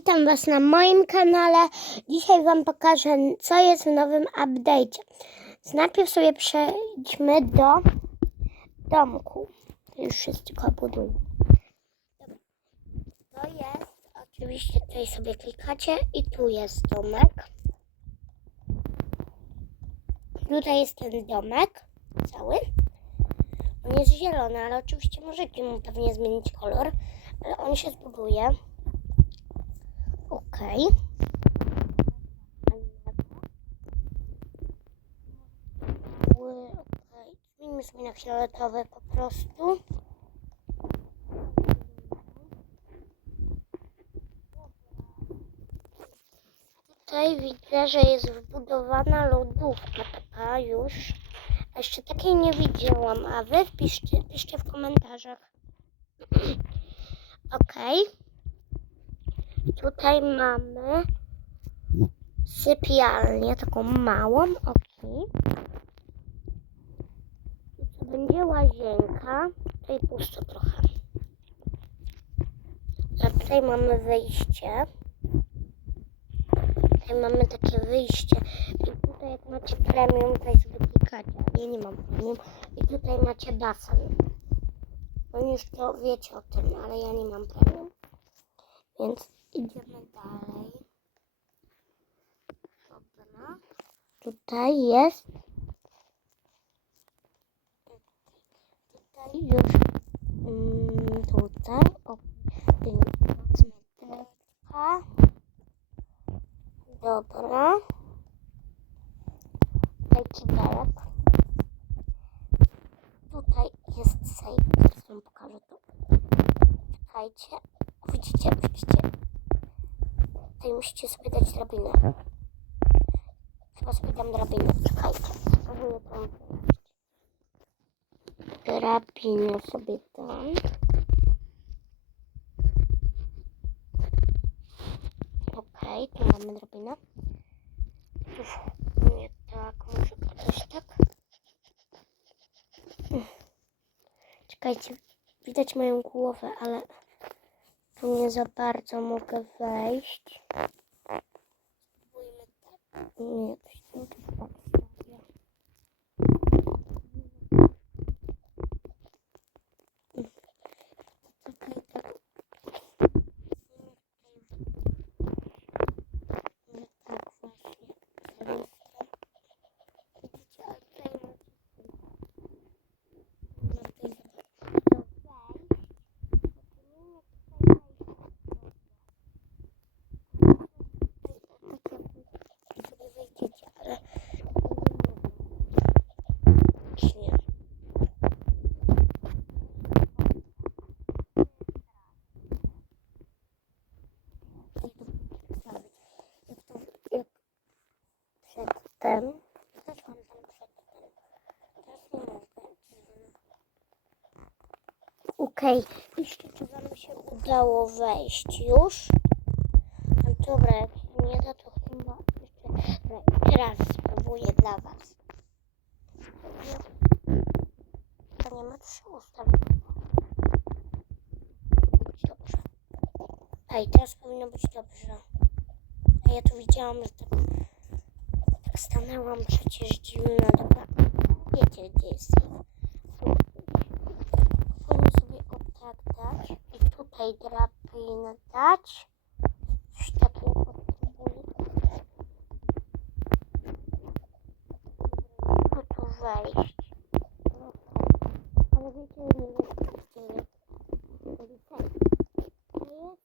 witam Was na moim kanale. Dzisiaj Wam pokażę, co jest w nowym update'cie. Najpierw sobie przejdźmy do domku. Już wszystko buduję. Dobra. To jest, oczywiście tutaj sobie klikacie i tu jest domek. Tutaj jest ten domek cały. On jest zielony, ale oczywiście możecie mu pewnie zmienić kolor, ale on się zbuduje. Okej. Okej. Zmieńmy sobie na fioletowe po prostu. Tutaj widzę, że jest wbudowana lodówka taka już. A jeszcze takiej nie widziałam, a wy wpiszcie, piszcie w komentarzach. Okej. Tutaj mamy sypialnię, taką małą, okej. Tu będzie łazienka, tutaj pusto trochę. A tutaj mamy wyjście. Tutaj mamy takie wyjście. I tutaj jak macie premium, tutaj sobie klikacie. Ja nie mam premium. I tutaj macie basen. No już to wiecie o tym, ale ja nie mam premium. Więc idziemy dalej. Dobra. Tutaj jest. Tutaj już. Mm, tutaj. O, kosmetyka. Dobra. Tutaj kibelek. Tutaj jest safe. Teraz wam pokażę to. Czekajcie. Widzicie, widzicie. Musicie sobie dać drabinę. Chyba sobie dam drabinę. Czekajcie. Spróbuję tam. Drabinę sobie dam. Okej, tu mamy drabinę. Uf, nie tak, może jakoś tak. Czekajcie, widać moją głowę, ale tu nie za bardzo mogę wejść. Spróbujmy tak. Nie, to się nie tak stawia. Czekaj, tak. Nie tak właśnie. Teraz tak. Widzicie, ale tutaj macie na tej sobie wejdziecie, ale nie. Jak przedtem, mam tam przedtem, teraz nie mogę. Okej, piszcie, czy wam się udało wejść już. Dobra, raz spróbuję dla was. To nie ma trzy ustawienia. Być dobrze. Ej, teraz powinno być dobrze. A ja tu widziałam, że tak, tak stanęłam przecież dziwna. Dobra, wiecie gdzie jest. Powinno sobie o tak dać i tutaj drabinę dać. Coś takiego potrzebuję. No tu wejść. Ale wiecie, nie wiem, gdzie jest. Czyli safe. To jest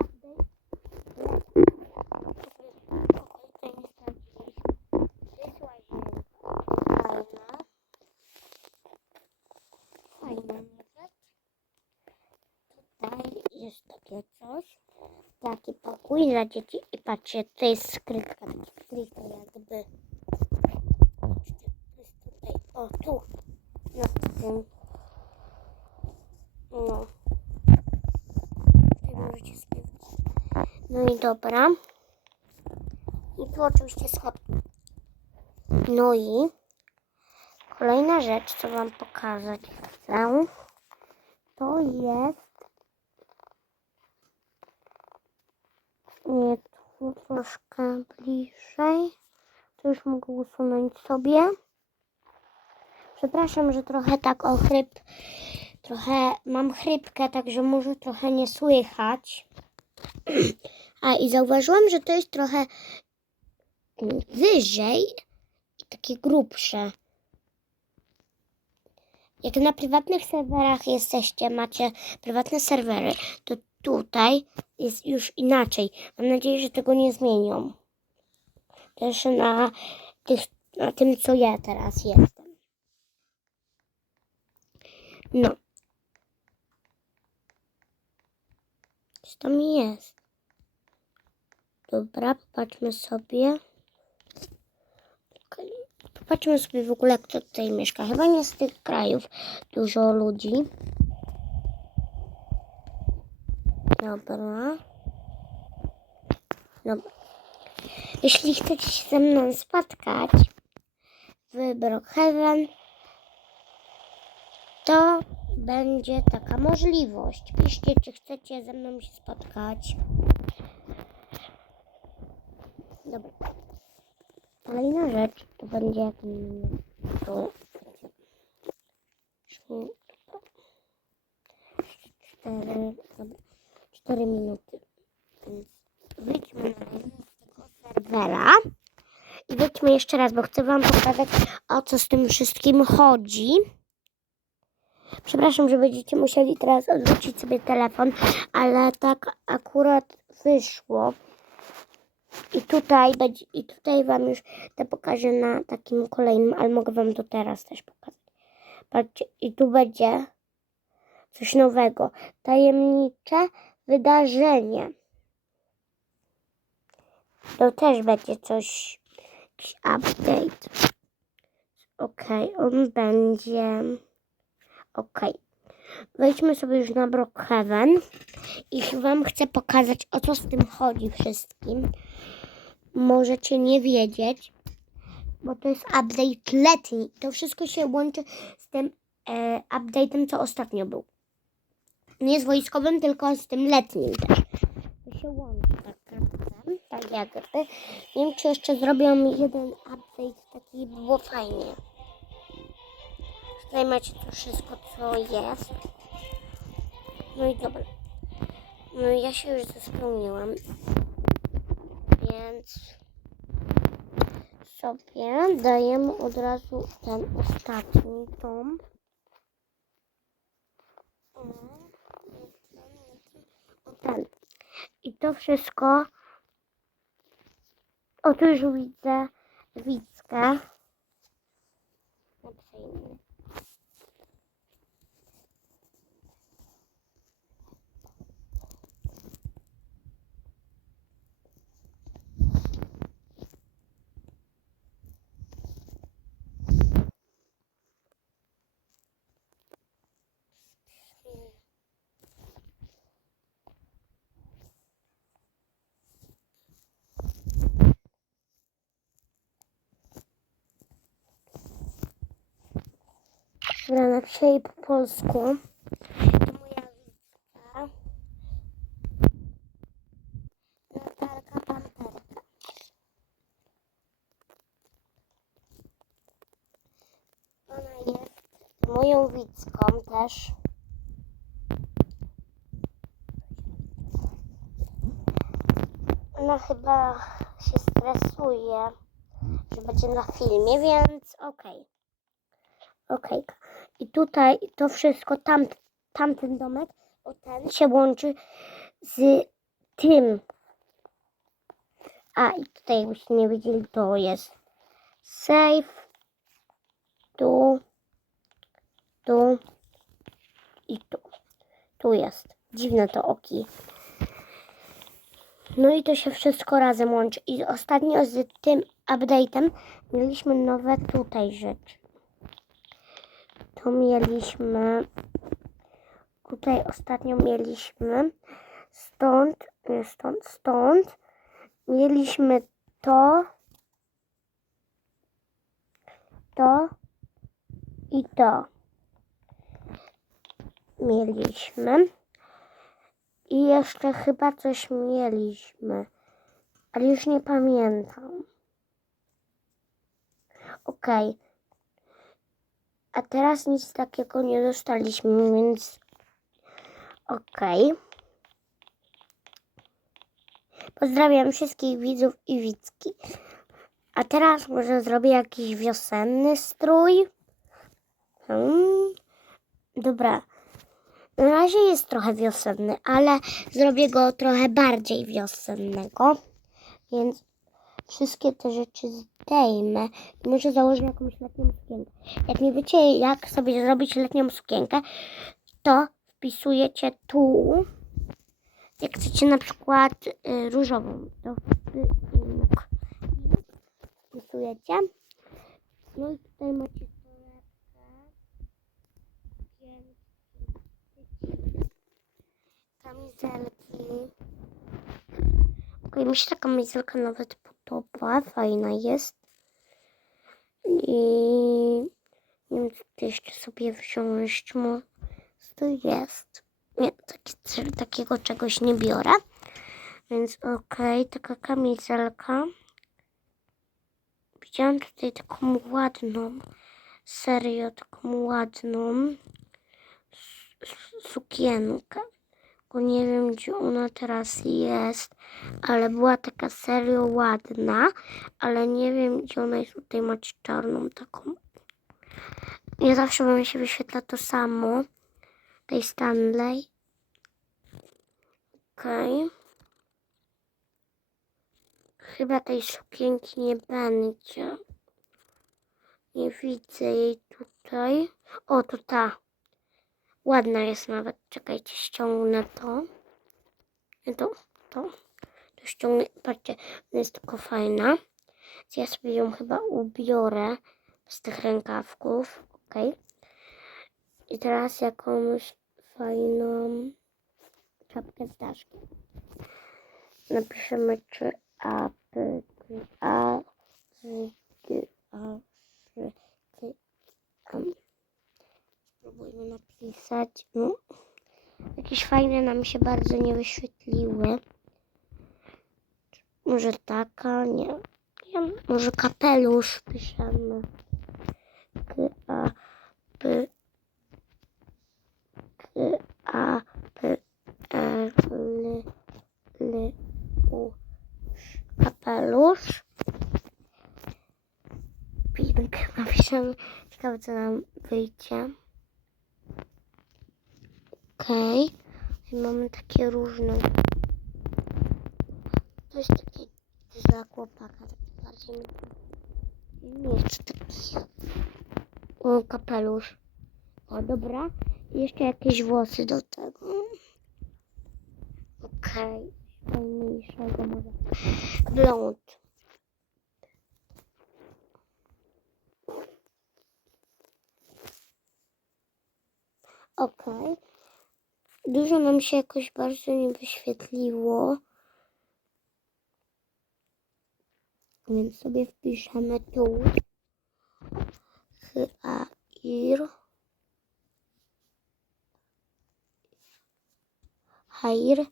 update. Okej, to nie sprawdziliśmy. To jest łazienka. Fajna. Fajna nawet. Jest takie coś. Taki pokój dla dzieci. I patrzcie, to jest skrytka. Skrytka jakby. Patrzcie, to jest tutaj. O, tu. Nad tym. No. Tutaj możecie wejść. No i dobra. I tu oczywiście schodki. No i kolejna rzecz, co wam pokazać chcę, to jest Nie, tu troszkę bliżej. To już mogę usunąć sobie. Przepraszam, że trochę tak ochryp. Trochę mam chrypkę, także może trochę nie słychać. A i zauważyłam, że to jest trochę wyżej i takie grubsze. Jak na prywatnych serwerach jesteście, macie prywatne serwery, to tutaj jest już inaczej. Mam nadzieję, że tego nie zmienią. Też na, tych, na tym, co ja teraz jestem. No. Co tam jest? Dobra, popatrzmy sobie. Popatrzmy sobie w ogóle, kto tutaj mieszka. Chyba nie z tych krajów dużo ludzi. Dobra. Dobra. Jeśli chcecie się ze mną spotkać w Brookhaven, to będzie taka możliwość. Piszcie, czy chcecie ze mną się spotkać. Dobra. Kolejna rzecz to będzie jak tu. Cztery, dobra, cztery minuty. Więc wyjdźmy na tego serwera. I wyjdźmy jeszcze raz, bo chcę Wam pokazać, o co z tym wszystkim chodzi. Przepraszam, że będziecie musieli teraz odwrócić sobie telefon, ale tak akurat wyszło. I tutaj będzie, i tutaj Wam już to pokażę na takim kolejnym, ale mogę Wam to teraz też pokazać. Patrzcie, i tu będzie coś nowego. Tajemnicze wydarzenie. To też będzie coś, jakiś update. Okej, on będzie. Okej. Wejdźmy sobie już na Brookhaven i Wam chcę pokazać, o co z tym chodzi wszystkim. Możecie nie wiedzieć, bo to jest update letni. To wszystko się łączy z tym e, update'em, co ostatnio był. Nie z wojskowym, tylko z tym letnim też. To się łączy tak razem, tak jakby. Nie wiem, czy jeszcze zrobią jeden update taki, by było fajnie. Tutaj macie to wszystko, co jest. No i dobra. No ja się już zaspełniłam. Więc sobie dajemy od razu ten ostatni tom. O, ten. I to wszystko. O, tu już widzę Wickę. Dobra, napiszę jej po polsku. Moja Wicka. Natalka Panterka. Ona jest moją Wicką też. Ona chyba się stresuje, że będzie na filmie, więc okej. Okej. I tutaj to wszystko, tam, tamten domek, o ten się łączy z tym. A i tutaj jakbyście nie widzieli, to jest safe. Tu, tu i tu. Tu jest. Dziwne to oki. No i to się wszystko razem łączy. I ostatnio z tym update'em mieliśmy nowe tutaj rzeczy. To mieliśmy. Tutaj ostatnio mieliśmy. Stąd, stąd, stąd. Mieliśmy to. To. I to. Mieliśmy. I jeszcze chyba coś mieliśmy. ale już nie pamiętam. Okej. A teraz nic takiego nie dostaliśmy, więc okej. Pozdrawiam wszystkich widzów i widzki. A teraz może zrobię jakiś wiosenny strój. Hmm. Dobra. Na razie jest trochę wiosenny, ale zrobię go trochę bardziej wiosennego. Więc wszystkie te rzeczy zdejmę może założę jakąś letnią sukienkę. Jak nie wiecie, jak sobie zrobić letnią sukienkę, to wpisujecie tu. Jak chcecie na przykład y, różową, to wpisujecie. No i tutaj macie. Kamizelki. Okej, mi się ta kamizelka nawet podoba, fajna jest. I nie wiem, tu jeszcze sobie wziąć, mo to jest. Nie, taki, takiego czegoś nie biorę. Więc okej, taka kamizelka. Widziałam tutaj taką ładną, serio taką ładną sukienkę. Tylko nie wiem, gdzie ona teraz jest, ale była taka serio ładna, ale nie wiem, gdzie ona jest. Tutaj macie czarną taką. Nie zawsze wam się wyświetla to samo. Tej Stanley. Okej. Chyba tej sukienki nie będzie. Nie widzę jej tutaj. O, to ta. Ładna jest nawet. Czekajcie, ściągnę to. To, to. To ściągnę. Patrzcie, jest tylko fajna. Ja sobie ją chyba ubiorę z tych rękawków. Ok. I teraz jakąś fajną czapkę z daszkiem. Napiszemy czy A, P, G, A, Z, G, A, Sz, K, M. Spróbujmy napisać. No. Jakieś fajne nam się bardzo nie wyświetliły. Może taka, nie. nie może kapelusz piszemy. K, A, P, K, A, P, R, L, L, U, Sz. Kapelusz. Pink napiszemy. Ciekawe co nam wyjdzie. Okej. I mamy takie różne. To jest taki dla chłopaka. Taki bardziej mi- nie jest taki. O, kapelusz. O, dobra. I jeszcze jakieś włosy do tego. Okej. Fajniejszego może. Blond. Okej. Dużo nam się jakoś bardzo nie wyświetliło. Więc sobie wpiszemy tu. H-A-I-R. Hair.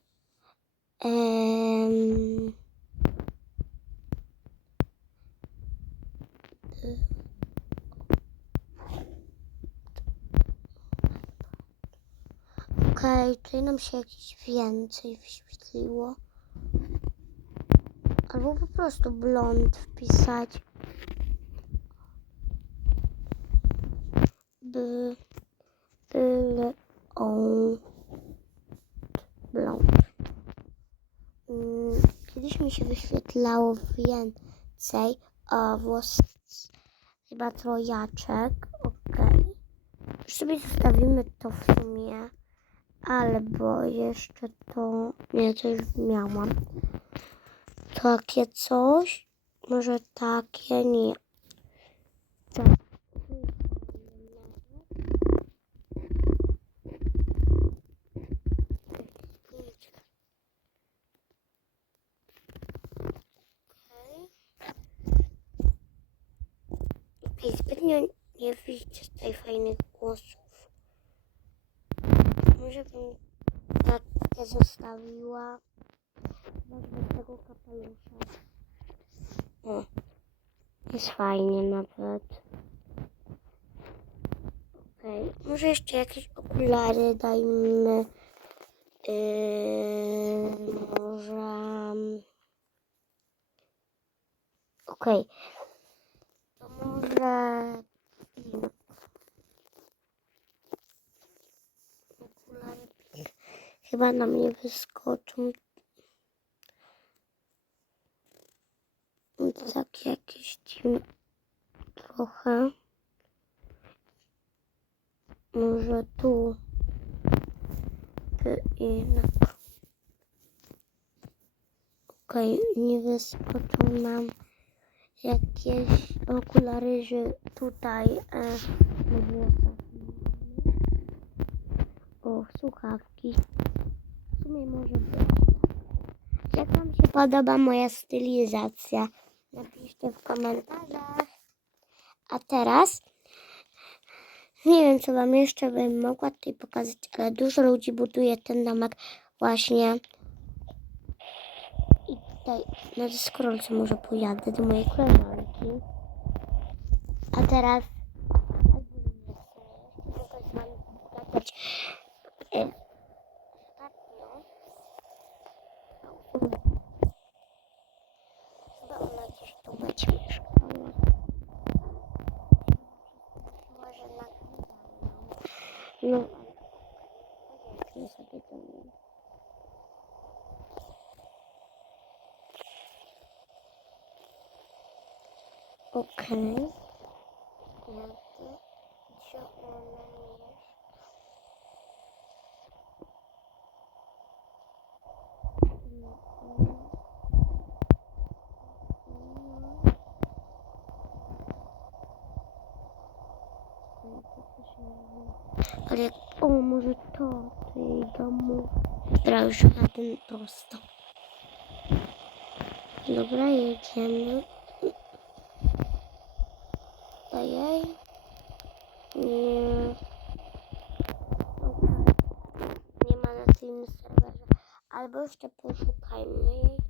Em, Okej, tutaj nam się jakieś więcej wyświetliło. Albo po prostu blond wpisać. B, L, O, blond. Mm, Kiedyś mi się wyświetlało więcej. A włos chyba trojaczek. Okej. Już sobie zostawimy to w sumie. Albo jeszcze to. Nie, to już miałam. Takie coś. Może takie nie. Tak. Zbytnio nie widzicie tutaj fajnych głosów. Może bym takie zostawiła. Może tego kapelusza. O, jest fajnie nawet. Okej, może jeszcze jakieś okulary dajmy. Yy, może... Okej. To może... pink. Okulary pink. Chyba nam nie wyskoczą. Tak jakieś dziwne trochę. Może tu. Jednak. Okej, nie wyskoczą nam jakieś okulary, że tutaj e, może o, słuchawki. Sumie może być. Jak Wam się podoba moja stylizacja? Napiszcie w komentarzach. A teraz nie wiem, co Wam jeszcze bym mogła tutaj pokazać, ale dużo ludzi buduje ten domek właśnie. I tutaj na deskorolce może pojadę do mojej koleżanki. A teraz mogę z e, ostatnio. Chyba ona gdzieś tu będzie mieszkała. Może na No, ale sobie to nie. Okej. Jadę. Gdzie ona jest? No, no. No. Ale to też nie wiem. Ale jak, o, może to do jej domu. Dobra, już jadę prosto. Dobra, jedziemy. Do jej. Nie. Nie ma na tym serwerze. Albo jeszcze poszukajmy jej.